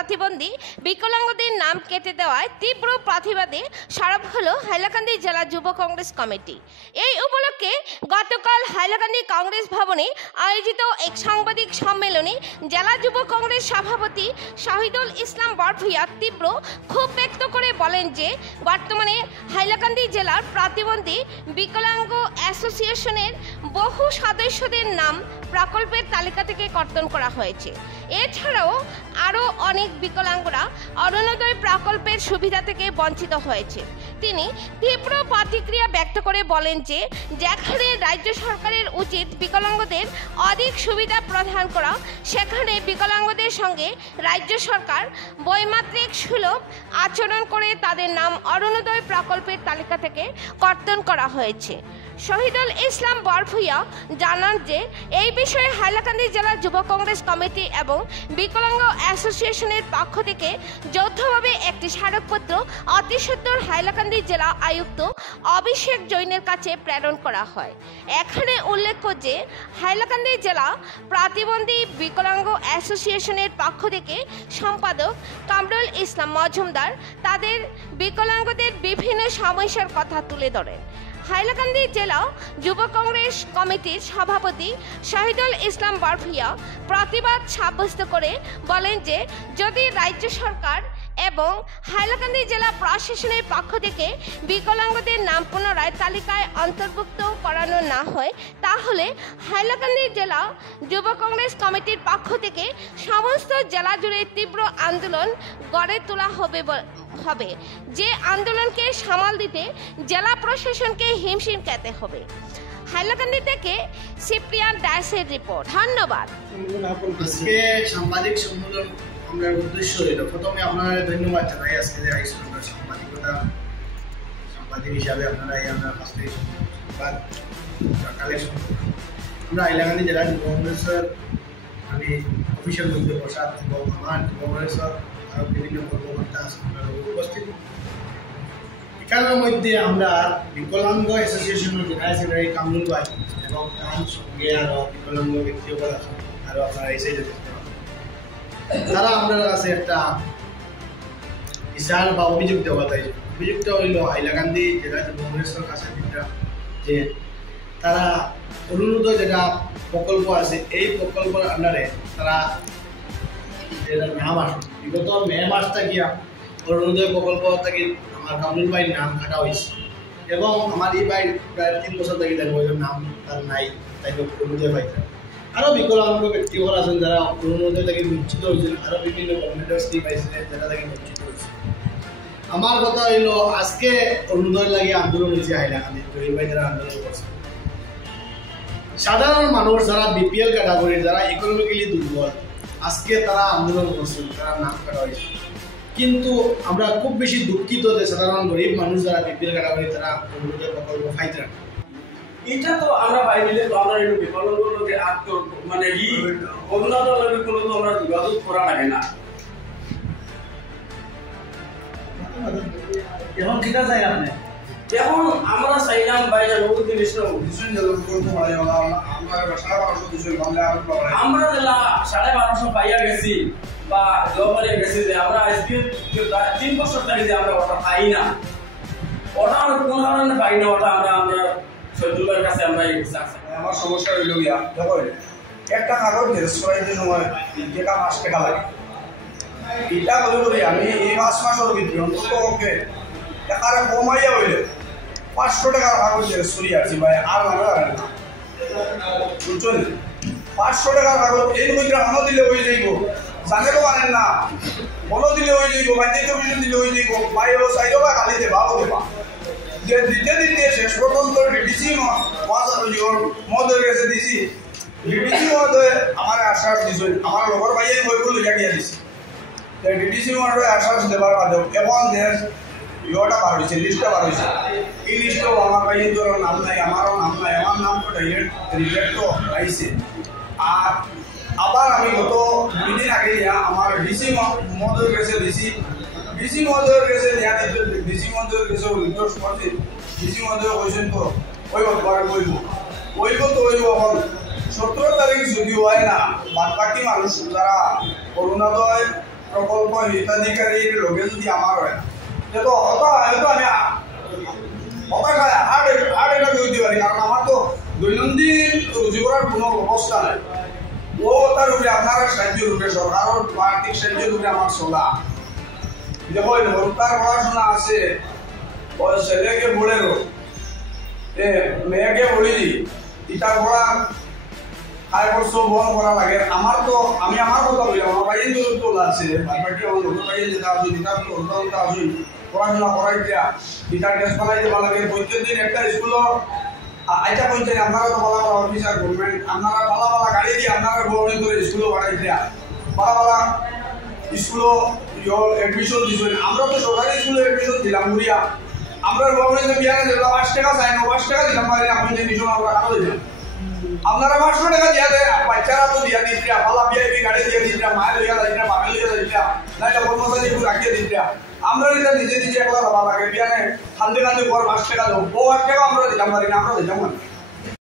প্রতিবন্ধী বিকলাঙ্গদের নাম কেটে দেওয়ায় তীব্র প্রতিবাদে সরব হলো হাইলাকান্দি জেলা যুব কংগ্রেস কমিটি। এই উপলক্ষে গতকাল হাইলাকান্দি কংগ্রেস ভবনে আয়োজিত এক সাংবাদিক সম্মেলনে জেলা যুব কংগ্রেস সভাপতি শহীদুল ইসলাম বরভূঁইয়া তীব্র ক্ষোভ ব্যক্ত করে বলেন যে বর্তমানে হাইলাকান্দি জেলার প্রতিবন্ধী বিকলাঙ্গ অ্যাসোসিয়েশনের বহু সদস্যদের নাম প্রকল্পের তালিকা থেকে কর্তন করা হয়েছে। এছাড়াও আরও অনেক বিকলাঙ্গরা অরুণোদয় প্রকল্পের সুবিধা থেকে বঞ্চিত হয়েছে। তিনি তীব্র প্রতিক্রিয়া ব্যক্ত করে বলেন যে যেখানে রাজ্য সরকারের উচিত বিকলাঙ্গদের অধিক সুবিধা প্রদান করা, সেখানে বিকলাঙ্গদের সঙ্গে রাজ্য সরকার বৈমাত্রিক সুলভ আচরণ করে তাদের নাম অরুণোদয় প্রকল্পের তালিকা থেকে কর্তন করা হয়েছে। শহীদুল ইসলাম বরভূঁইয়া জানান যে এই বিষয়ে হাইলাকান্দি জেলা যুব কংগ্রেস কমিটি এবং বিকলাঙ্গ অ্যাসোসিয়েশনের পক্ষ থেকে যৌথভাবে একটি স্মারকপত্র অতি সত্বর হাইলাকান্দি জেলা আয়ুক্ত অভিষেক জৈনের কাছে প্রেরণ করা হয়। এখানে উল্লেখ্য যে হাইলাকান্দি জেলা প্রতিবন্ধী বিকলাঙ্গ অ্যাসোসিয়েশনের পক্ষ থেকে সম্পাদক কামরুল ইসলাম মজুমদার তাদের বিকলাঙ্গদের বিভিন্ন সমস্যার কথা তুলে ধরেন। হাইলাকান্দি জেলা যুব কংগ্রেস কমিটির সভাপতি শহীদুল ইসলাম বরভূঁইয়া প্রতিবাদ সাব্যস্ত করে বলেন যে যদি রাজ্য সরকার এবং হাইলাকান্দি জেলা প্রশাসনের পক্ষ থেকে বিকলাঙ্গদের নাম পুনরায় তালিকায় অন্তর্ভুক্ত করানো না হয়, তাহলে হাইলাকান্দি জেলা যুব কংগ্রেস কমিটির পক্ষ থেকে সমস্ত জেলা জুড়ে তীব্র আন্দোলন গড়ে তোলা হবে। যে আন্দোলনকে সামাল দিতে জেলা প্রশাসনকে হিমশিম খেতে হবে। হাইলাকান্দি থেকে সিপ্রিয়ান দাসের রিপোর্ট। ধন্যবাদ। আজকে সাংবাদিক সম্মেলন আমরা উদ্দেশ্য হইল, প্রথমে আপনারা ধন্যবাদ জানাই। আজকে যে সাংবাদিকতা সাংবাদিক হিসাবে আপনারা আমরা কাছ থেকে কালেকশন আমরা হাইলাকান্দি জেলা যুব কংগ্রেসের আমি অফিসের মধ্যে বসা এবং আমার যুব কংগ্রেসের আরও বিভিন্ন কর্মকর্তা উপস্থিত। এখানের মধ্যে আমরা বিকলাঙ্গ অ্যাসোসিয়েশনের জেনারেল সেক্রেটারি কামরুল ভাই এবং তার সঙ্গে আরও বিকলাঙ্গ ব্যক্তিগত আছেন, আরও আপনারা এসে যেতে তারা আপনার কাছে একটা বিশাল বা অভিযোগ দেওয়া তাই অভিযোগটা হইল হাইলাকান্দি জেলা যুব কংগ্রেসের কাছে যে তারা অরুণোদয় যেটা প্রকল্প আছে এই প্রকল্পের আন্ডারে তারা নাম আসে বিগত মে মাসটা গিয়া অরুণোদয় প্রকল্প থেকে আমার কামরুল ভাইয়ের নাম কাটা হয়েছে এবং আমার এই ভাই প্রায় 3 বছর থেকে তার নাম তার নাই, তাই অরুণোদয় পাইতে আরও বিকলাঙ্গ ব্যক্তিগত আছেন যারা অরুণোদয় থেকে বঞ্চিত হয়েছেন, আরও বিভিন্ন গভর্নমেন্টের স্কিম পাইছিলেন যারা থেকে বঞ্চিত হয়েছে। আমার কথা হইল আজকে অরুণোদয় লাগে আন্দোলন হয়েছে হাইলাকান্দি জহির ভাই যারা আন্দোলন করছে। সাধারণ মানুষ যারা বিপিএল ক্যাটাগরির যারা ইকোনমিক্যালি দুর্বল আজকে তারা আন্দোলন করছেন, তারা নাম কাটা হয়েছে। কিন্তু আমরা খুব বেশি দুঃখিত যে সাধারণ গরিব মানুষ যারা বিপিএল ক্যাটাগরি তারা অরুণোদয় প্রকল্প পাইতে না। এটা তো আমরা ভাই মিলে তো আমরা একটু বিকলাঙ্গকে মানে কি অরুণোদয় কোনো তো আমরা যোগাযোগ করা লাগে না। এখন ঠিক আছে আপনি এখন আমরা চাইলাম বাইরে লোক জিনিসটা আমরা 1250 পাইয়া গেছি বা জবারে গেছি যে আমরা আজকে 3 বছর ধরে যে আমরা ওটা পাই না, ওটা আমরা কোন কারণে পাই না, ওটা আমরা শহীদুলের কাছে আমরা আমার সমস্যা হইল গিয়া দেখো একটা কাগজ রেস করাইতে সময় যেটা 5 টাকা লাগে এটা বলে আমি এই 5 মাসের ভিতরে অন্ততপক্ষে টাকার কমাইয়া হইলে 500 টাকার কাগজ রেস করি আসছি ভাই, আর ভালো লাগে না বুঝছেন। 500 টাকার কাগজ এই মধ্যে মনে দিলে হয়ে যাইব, জানে তো আনেন না মনে দিলে হয়ে যাইব, বাড়িতে কমিশন দিলে হয়ে যাইব, বাইরে সাইডও বা খালি দেবা দেবা যে দিতে দিতে শেষ পর্যন্ত ডিডিসি মহোদয়ের কাছে দিছি। ডিডিসি মহোদয় আমার আশ্বাস দিছে, আমার লগর ভাইয়ে বইগুলো লিখা দিয়ে দিছি। ডিডিসি মহোদয় আশ্বাস দেবার বাদেও এখন যে ইয়েটা বার হয়েছে, লিস্টটা বার হয়েছে, এই লিস্টেও আমার ভাইয়ের নাম নাই, আমারও নাম নাই, আমার নাম তো ডাইরেক্ট রিজেক্টও পাইছে। আর আবার আমি গত 2 দিন আগে আমার ডিসি মহোদয়ের কাছে দিছি, ডিসি মহোদয়ের কাছে ডিসি মহোদয়ের কাছে রিকোয়েস্ট করছি, ডিসি মহোদয় কইছেন তো ওই ব্যাপারে কইব তো এখন 17 তারিখ যদি হয় না বাদ বাকি মানুষ যারা অরুণোদয় প্রকল্প হিতাধিকারীর লগে যদি আমার হয় না তো হয়তো আমি হতাশায় হার্ট অ্যাটাক হইতে পারি, কারণ আমার তো দৈনন্দিন রুজি করার কোনো অবস্থা নাই। ও তার উপরে আপনারা সাহায্যের উপরে সরকারের আর্থিক সাহায্যের উপরে আমার চলা। দেখো তার পড়াশোনা আছে, ওই ছেলেকে বলেরও মেয়েকে বলি ইটার পড়া 5 বছর বহন করা লাগে। আমার তো আমি আমার কথা বলি, আমার বাড়ি তো আছে বাড়ি আমার লোকের বাড়ি যেটা আছে যেটা অন্তত আছে পড়াশোনা করাই দেয়া ইটার টেস্ট বানাই দেওয়া লাগে। প্রত্যেকদিন একটা স্কুলও আইটা পৌঁছে আপনারা তো ভালো ভালো অফিসার গভর্নমেন্ট, আপনারা ভালো ভালো গাড়ি দিয়ে আপনারা গভর্নমেন্ট করে স্কুলও বানাই দেয়া ভালো ভালো স্কুলও এডমিশন দিচ্ছেন। আমরা তো সরকারি স্কুলে এডমিশন দিলাম ঘুরিয়া, আমরা গভর্নমেন্টে বিয়ারে দিলাম 5 টাকা চাই না 5 টাকা দিলাম মানে আপনি এডমিশন আমরা কারো দিলাম। আপনারা 500 টাকা দিয়া দেয়, বাচ্চারা তো দিয়া দিচ্ছিলা, ভালো ভিআইপি গাড়ি দিয়ে দিচ্ছিলা, মায়ের লইয়া যাইছিলা, বাপের লইয়া যাইছিলা, নাইলে কর্মচারী রাখিয়ে দিচ্ছিলা। আমরা এটা নিজে নিজে একলা ভালো লাগে বিয়ানে খান্দে খান্দে পর 5 টাকা দেবো, 5 টাকা আমরা দিলাম পারি না, আমরা দিলাম